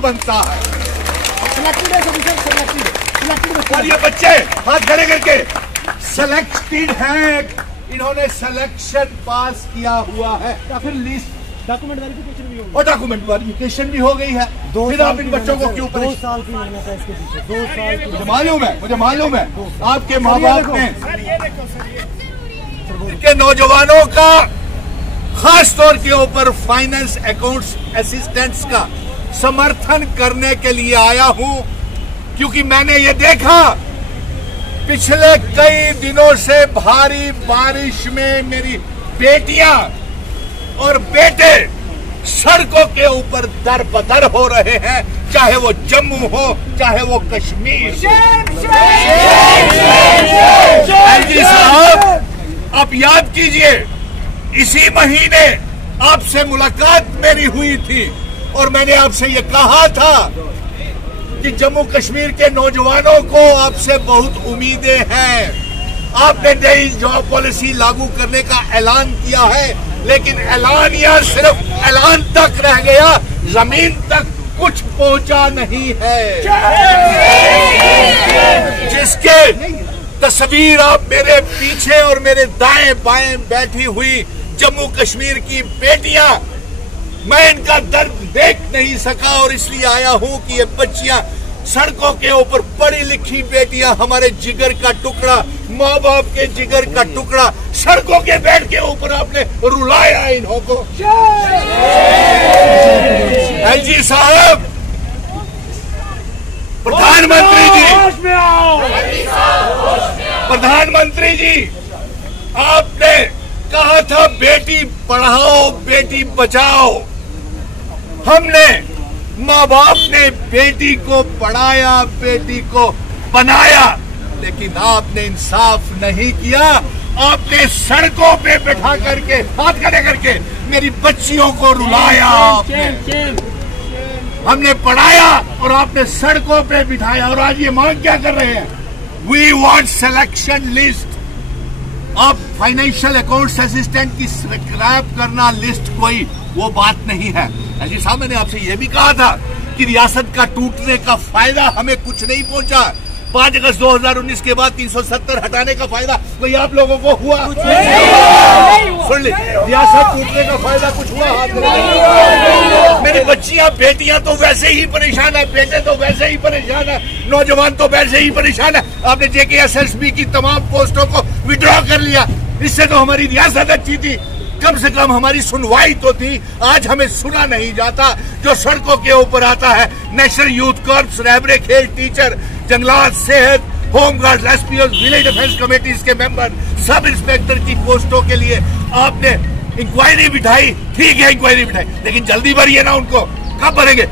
बनता है। और ये बच्चे हाथ खड़े करके सिलेक्टेड हैं, इन्होंने सिलेक्शन पास किया हुआ है या फिर लिस्ट डॉक्यूमेंट वेरिफिकेशन भी होगी और डॉक्यूमेंट वेरिफिकेशन भी हो गई है। फिर आप इन बच्चों को क्यों 2 साल की मेहनत है इसके पीछे, 2 साल की। मुझे मालूम है आपके माँ बाप ने के नौजवानों का खास तौर के ऊपर फाइनेंस अकाउंट्स असिस्टेंट्स का समर्थन करने के लिए आया हूं, क्योंकि मैंने ये देखा पिछले कई दिनों से भारी बारिश में मेरी बेटियां और बेटे सड़कों के ऊपर दर बदर हो रहे हैं, चाहे वो जम्मू हो चाहे वो कश्मीर। एलजी साहब, आप याद कीजिए, इसी महीने आपसे मुलाकात मेरी हुई थी और मैंने आपसे ये कहा था कि जम्मू कश्मीर के नौजवानों को आपसे बहुत उम्मीदें हैं। आपने नई जॉब पॉलिसी लागू करने का ऐलान किया है, लेकिन ऐलान या सिर्फ ऐलान तक रह गया, जमीन तक कुछ पहुंचा नहीं है। जिसके तस्वीर आप मेरे पीछे और मेरे दाएं बाएं बैठी हुई जम्मू कश्मीर की बेटियां, मैं इनका दर्द देख नहीं सका और इसलिए आया हूं कि ये बच्चियां सड़कों के ऊपर पढ़ी लिखी बेटियां, हमारे जिगर का टुकड़ा, माँ बाप के जिगर का टुकड़ा, सड़कों के बेड के ऊपर आपने रुलाया इन्हों को। एलजी साहब, प्रधानमंत्री जी, आपने कहा था बेटी पढ़ाओ बेटी बचाओ। हमने, माँ बाप ने बेटी को पढ़ाया, बेटी को बनाया, लेकिन आपने इंसाफ नहीं किया। आपने सड़कों पे बैठा करके, हाथ खड़े करके मेरी बच्चियों को रुलाया। हमने पढ़ाया और आपने सड़कों पे बिठाया, और आज ये मांग क्या कर रहे हैं? We want selection list. अब फाइनेंशियल अकाउंट्स असिस्टेंट की स्क्रैप करना लिस्ट कोई वो बात नहीं है। अजी साहब, मैंने आपसे ये भी कहा था कि रियासत का टूटने का फायदा हमें कुछ नहीं पहुंचा। 5 अगस्त 2019 के बाद 370 हटाने का फायदा कोई आप लोगों को हुआ? सुन ली, रियासत टूटने का फायदा कुछ हुआ? मेरी बच्चियां बेटियां तो वैसे ही परेशान है, बेटे तो वैसे ही परेशान है, नौजवान तो वैसे ही परेशान है। आपने JKSSB की तमाम पोस्टों को विड्रॉ कर लिया। इससे तो हमारी रियासत अच्छी थी, कम से कम हमारी सुनवाई तो थी। आज हमें सुना नहीं जाता। जो सड़कों के ऊपर आता है, नेशनल यूथ कॉर्प्स, रहबरे खेल टीचर, जंगलात, सेहत, home guard, SPO, village defence committees के मेंबर, सब इंस्पेक्टर की पोस्टों के लिए आपने इंक्वायरी बिठाई। ठीक है, इंक्वायरी बिठाई, लेकिन जल्दी भरिए ना उनको। कब भरेंगे?